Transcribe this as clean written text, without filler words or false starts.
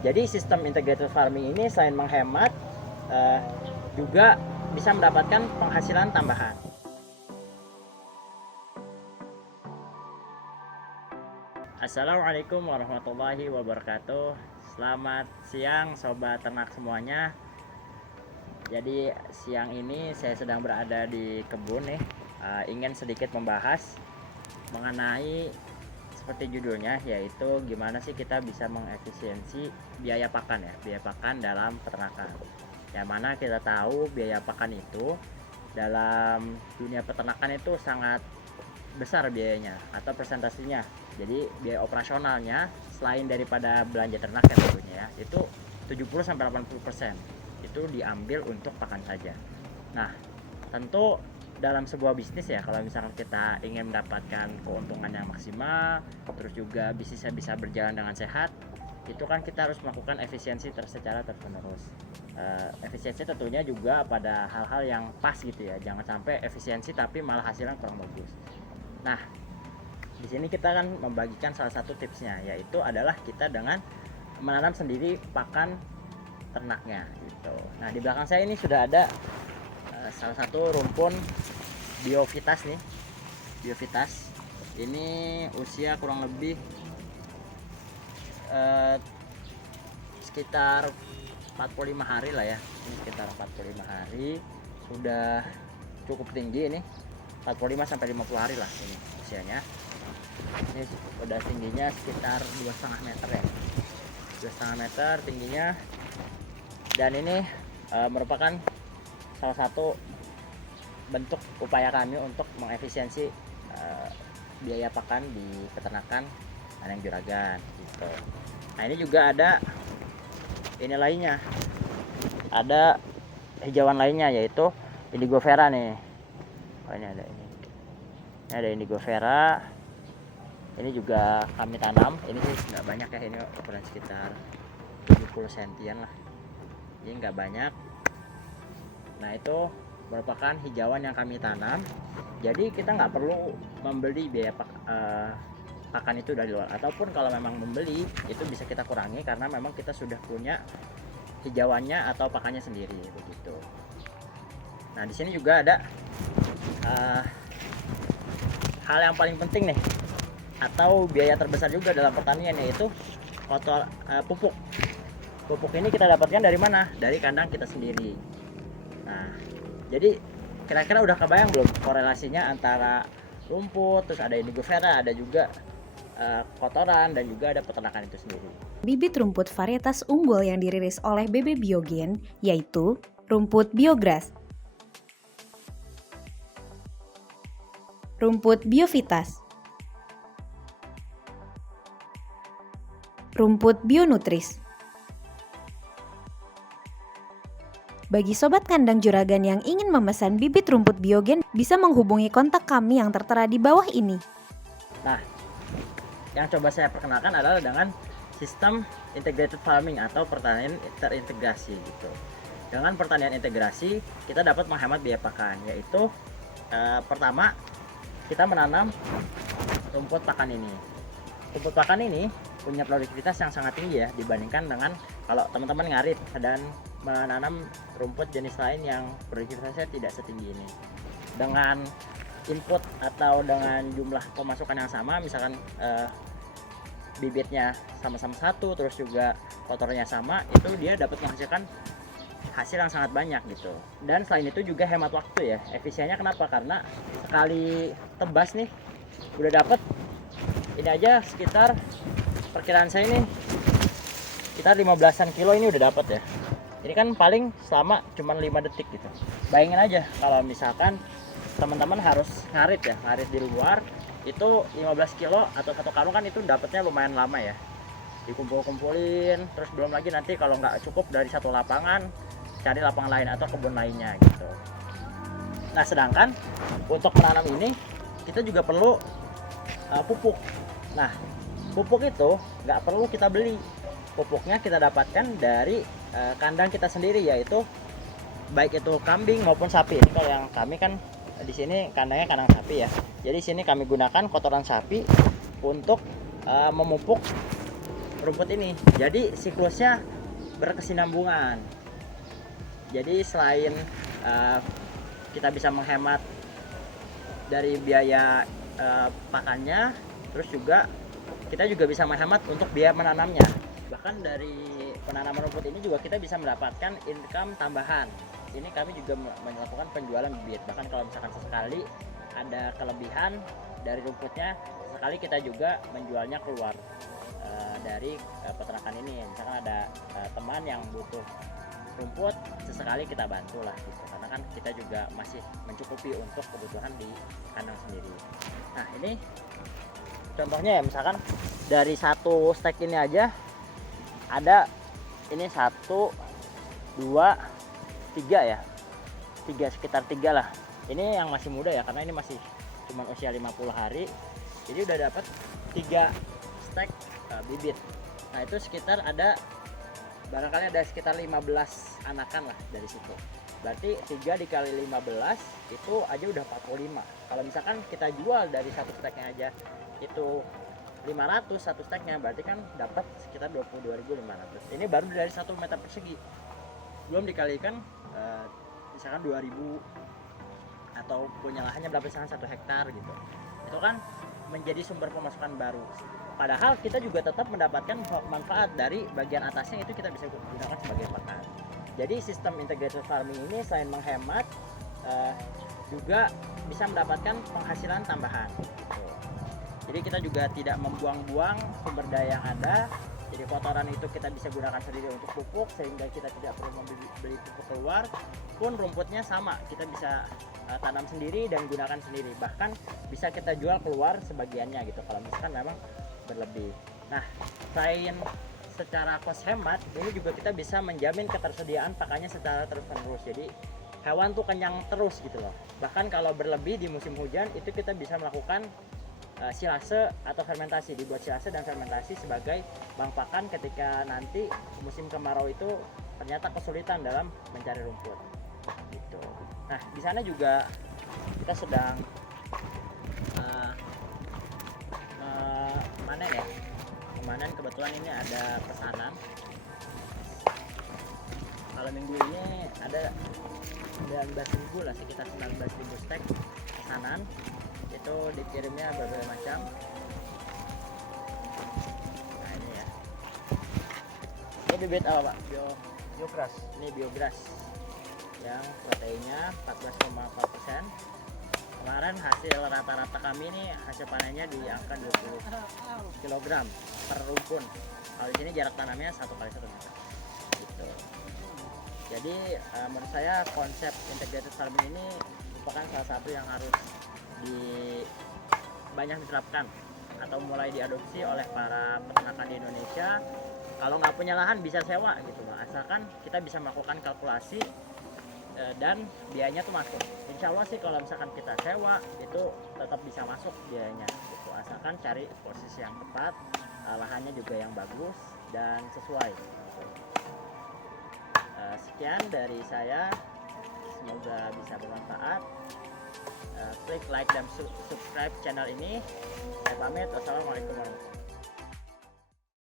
Jadi sistem integrated farming ini selain menghemat, uh, juga bisa mendapatkan penghasilan tambahan. Assalamualaikum warahmatullahi wabarakatuh. Selamat siang sobat ternak semuanya. Jadi siang ini saya sedang berada di kebun nih, ingin sedikit membahas mengenai seperti judulnya, yaitu gimana sih kita bisa mengefisiensi biaya pakan ya, biaya pakan dalam peternakan. Yang mana kita tahu biaya pakan itu dalam dunia peternakan itu sangat besar biayanya atau presentasinya. Jadi biaya operasionalnya selain daripada belanja ternak ya tentunya ya, itu 70-80% itu diambil untuk pakan saja. Nah, tentu dalam sebuah bisnis ya, kalau misalkan kita ingin mendapatkan keuntungan yang maksimal, terus juga bisnisnya bisa berjalan dengan sehat, itu kan kita harus melakukan efisiensi secara terus-menerus. Efisiensi tentunya juga pada hal-hal yang pas gitu ya, jangan sampai efisiensi tapi malah hasilnya kurang bagus. Nah, di sini kita kan membagikan salah satu tipsnya, yaitu adalah kita dengan menanam sendiri pakan ternaknya gitu. Nah, di belakang saya ini sudah ada salah satu rumpun Biovitas nih. Biovitas ini usia kurang lebih sekitar 45 hari lah ya. Ini sekitar 45 hari, sudah cukup tinggi ini. 45 sampai 50 hari lah ini usianya. Ini udah tingginya sekitar 2,5 meter ya. 2,5 meter tingginya. Dan ini merupakan salah satu bentuk upaya kami untuk mengefisiensi biaya pakan di peternakan Aneng Juragan gitu. Nah, ini juga ada ini lainnya, ada hijauan lainnya yaitu Indigo Vera nih. Oh, ini ada Indigo Vera. Ini juga kami tanam. Ini sih nggak banyak ya, ini ukuran sekitar 70 sentian lah. Ini nggak banyak. Nah, itu merupakan hijauan yang kami tanam. Jadi kita nggak perlu membeli biaya pakan itu dari luar, ataupun kalau memang membeli itu bisa kita kurangi karena memang kita sudah punya hijauannya atau pakannya sendiri begitu. Nah, di sini juga ada hal yang paling penting nih, atau biaya terbesar juga dalam pertanian, yaitu pupuk. Pupuk ini kita dapatkan dari mana? Dari kandang kita sendiri. Nah, jadi kira-kira udah kebayang belum korelasinya antara rumput, terus ada Indigo Vera, ada juga kotoran, dan juga ada peternakan itu sendiri. Bibit rumput varietas unggul yang dirilis oleh BB Biogen yaitu rumput Biogras, rumput Biovitas, rumput Bionutris. Bagi sobat kandang juragan yang ingin memesan bibit rumput Biogen, bisa menghubungi kontak kami yang tertera di bawah ini. Nah, yang coba saya perkenalkan adalah dengan sistem integrated farming atau pertanian terintegrasi gitu. Dengan pertanian integrasi, kita dapat menghemat biaya pakan, yaitu pertama, kita menanam rumput pakan ini. Rumput pakan ini punya produktivitas yang sangat tinggi ya, dibandingkan dengan kalau teman-teman ngarit dan menanam rumput jenis lain yang produktivitasnya tidak setinggi ini. Dengan input atau dengan jumlah pemasukan yang sama, misalkan bibitnya sama-sama satu, terus juga kotornya sama, itu dia dapat menghasilkan hasil yang sangat banyak gitu. Dan selain itu juga hemat waktu ya. Efisiennya kenapa? Karena sekali tebas nih udah dapat, ini aja sekitar perkiraan saya ini sekitar 15-an kilo ini udah dapat ya. Ini kan paling selama cuman 5 detik gitu. Bayangin aja kalau misalkan teman-teman harus ngarit ya, ngarit di luar, itu 15 kilo atau 1 karung kan itu dapatnya lumayan lama ya. Dikumpul-kumpulin, terus belum lagi nanti kalau nggak cukup dari satu lapangan, cari lapangan lain atau kebun lainnya gitu. Nah, sedangkan untuk menanam ini kita juga perlu pupuk. Nah, pupuk itu nggak perlu kita beli. Pupuknya kita dapatkan dari kandang kita sendiri, yaitu baik itu kambing maupun sapi. Ini kalau yang kami kan di sini kandangnya kandang sapi ya. Jadi sini kami gunakan kotoran sapi untuk memupuk rumput ini. Jadi siklusnya berkesinambungan. Jadi selain kita bisa menghemat dari biaya pakannya, terus juga kita juga bisa menghemat untuk biaya menanamnya. Bahkan dari penanaman rumput ini juga kita bisa mendapatkan income tambahan. Ini kami juga melakukan penjualan bibit. Bahkan kalau misalkan sesekali ada kelebihan dari rumputnya, sesekali kita juga menjualnya keluar dari peternakan ini. Misalkan ada teman yang butuh rumput, sesekali kita bantu lah gitu, karena kan kita juga masih mencukupi untuk kebutuhan di kandang sendiri. Nah ini contohnya ya, misalkan dari satu stek ini aja ada ini 1, 2, 3 ya, sekitar 3 lah. Ini yang masih muda ya, karena ini masih cuma usia 50 hari, jadi udah dapat 3 stek bibit. Nah itu sekitar ada, barangkali ada sekitar 15 anakan lah dari situ. Berarti 3 dikali 15 itu aja udah 45. Kalau misalkan kita jual dari satu steknya aja itu 500 satu steknya, berarti kan dapat sekitar 22.500. Ini baru dari 1 meter persegi, belum dikalikan misalkan 2000 atau punya lahannya berapa, misalkan 1 hektar gitu. Itu kan menjadi sumber pemasukan baru. Padahal kita juga tetap mendapatkan manfaat dari bagian atasnya, itu kita bisa gunakan sebagai pakan. Jadi sistem integrated farming ini selain menghemat juga bisa mendapatkan penghasilan tambahan gitu. Jadi kita juga tidak membuang-buang sumber daya yang ada. Jadi kotoran itu kita bisa gunakan sendiri untuk pupuk, sehingga kita tidak perlu membeli pupuk keluar. Pun rumputnya sama, kita bisa tanam sendiri dan gunakan sendiri. Bahkan bisa kita jual keluar sebagiannya gitu, kalau misalkan memang berlebih. Nah, selain secara kos hemat, ini juga kita bisa menjamin ketersediaan pakannya secara terus-menerus. Jadi hewan tuh kenyang terus gitu loh. Bahkan kalau berlebih di musim hujan, itu kita bisa melakukan silase atau fermentasi, dibuat silase dan fermentasi sebagai bank pakan ketika nanti musim kemarau itu ternyata kesulitan dalam mencari rumput gitu. Nah di sana juga kita sedang memanen ya, memanen. Kebetulan ini ada pesanan, kalau minggu ini ada 19.000 lah, sekitar 19.000 stek pesanan. Itu dikirimnya berbagai macam. Nah ini ya, ini bibit apa Pak? Biogras. Ini biogras yang proteinnya 14,4%. Kemarin hasil rata-rata kami ini hasil panennya di angka 20 kg per rumpun. Kalau di sini jarak tanamnya 1 kali 1 meter gitu. Jadi menurut saya konsep integrated farming ini merupakan salah satu yang harus banyak diterapkan atau mulai diadopsi oleh para peternakan di Indonesia. Kalau nggak punya lahan bisa sewa gitu, asalkan kita bisa melakukan kalkulasi dan biayanya tuh masuk. Insya Allah sih kalau misalkan kita sewa itu tetap bisa masuk biayanya gitu, asalkan cari posisi yang tepat, lahannya juga yang bagus dan sesuai gitu. Sekian dari saya, semoga bisa bermanfaat. Klik like dan subscribe channel ini. Saya pamit. Wassalamualaikum warahmatullahi wabarakatuh.